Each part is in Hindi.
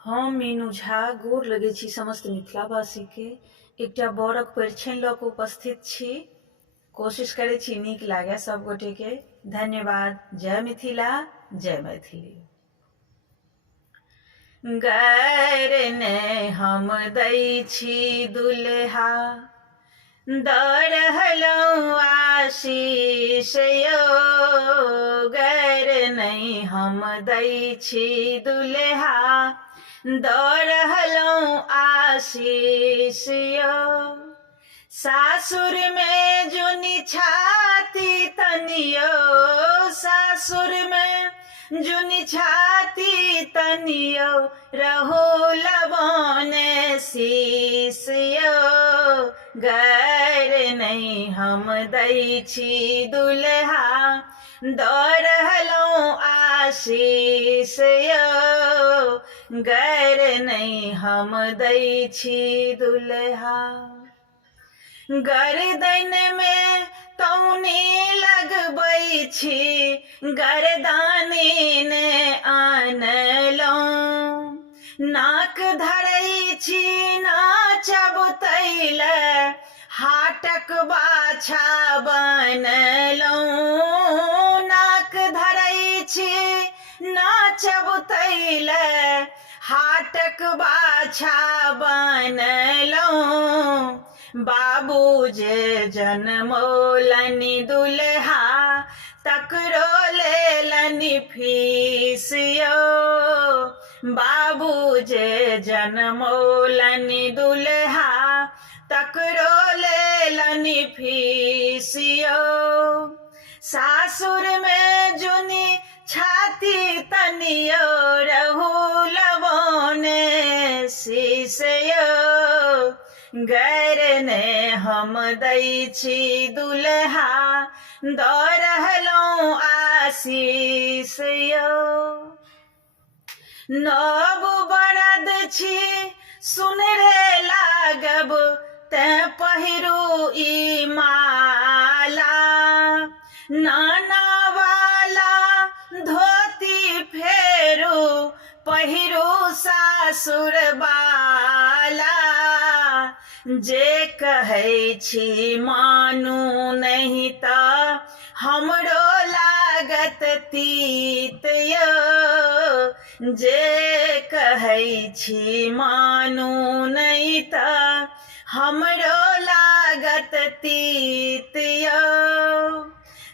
हम मीनू झा गोर लगै छी समस्त मिथिलावासी के। एकटा बरक परिछन लऽ कऽ उपस्थित छी। कोशिश करै छी नीक लागे सब गोटे के। धन्यवाद। जय मिथिला, जय मैथिली। गैर ने हम दै छी दुल्हा, दऽ रहलहुँ आशीष यौ। गैर नहीं हम दै छी दुल्हा, दऽ रहलहुँ आशीष यौ। सासुर में जुनी छाती तनियो, सासुर में जुनी छाती तनियो, रहू लबोने शीश यौ। गैर नहीं हम दै छी दुल्हा, दऽ रहलहुँ आशीष यौ। गैर नहीं हम दै छी दुल्हा। गर्दन में तौनी लगबै छी, गर्दानी ने आनलहुँ। नाक धरै छी नाचब तैले, हाटक बाछा बनलहुँ। नाक धरै छी नाचब तैले, हाटक बाछा बनलहुँ। बाबू जे जनमौलनि दुल्हा, तकरो लेलनि फीस यौ। बाबू जे जनमौलनि दुल्हा, तकरो लेलनि फीस यौ। सासुर में जुनी छाती तनियो, रहू लबोने शीश यौ। गैर ने हम दै छी दुल्हा, दऽ रहलहुँ आशीष यौ। नव बरद छी सुनरे लागब, तेँ पहिरू ई माला। नाना वाला धोती फेरू, पहिरू सासुर वाला। जे कहै छी मानू नहीं तऽ, हमरो लागत तीत यौ। जे कहै छी मानू नहीं तऽ, हमरो लागत तीत यौ।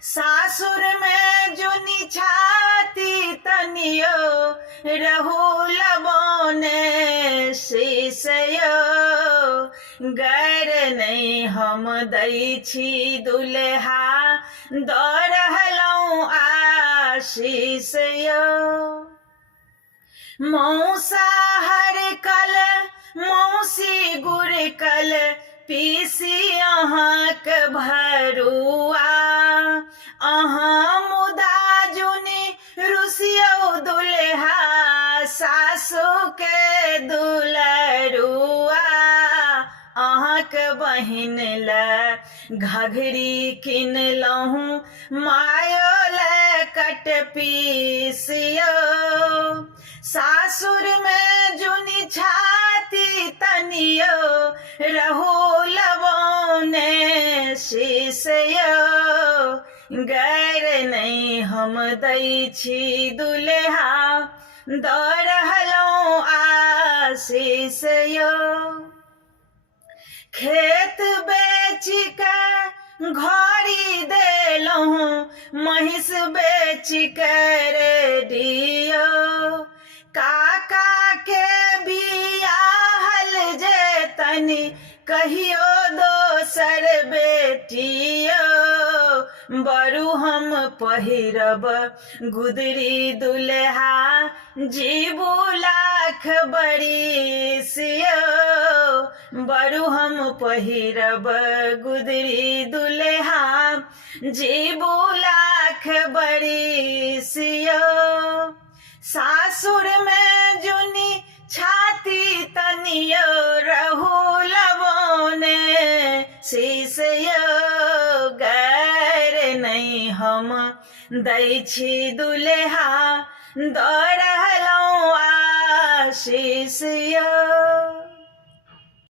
सासुर में जुनी छाती तनियो, रहू लबोने शीश यौ। गैर नहीं हम दै छी दुल्हा, दऽ रहलहुँ आशीष यौ। मौसा हरकल मौसी गुरकल, पीसी अहाँक भरुआ। अहाँ मुदा जुनी रुसियौ दुल्हा, सासु के दुलरुआ। अहाँक बहिन ले घघरी किनलहुँ, मायो ले कटपीस यौ। सासुर में जुनी छाती तनियो, रहू लबोने शीश यौ। गैर नहीं हम दै छी दुल्हा, दऽ रहलहुँ आशीष यौ। खेत बेची के घड़ी देलहुँ, महिष बेची के रेडियो। काका के बियाहल जे तनी, कहियो दोसर बेटियो। बरु हम पहिरब गुदरी दुल्हा, जीबू लाख बरिस यौ। बरु हम पहिरब गुदरी दुल्हा, जीबू लाख बरिस यौ। सासुर में जुनी छाती तनियो, रहू लबोने शीश यौ। गैर नहीं हम दै छी दुल्हा, दऽ रहलहुँ आशीष या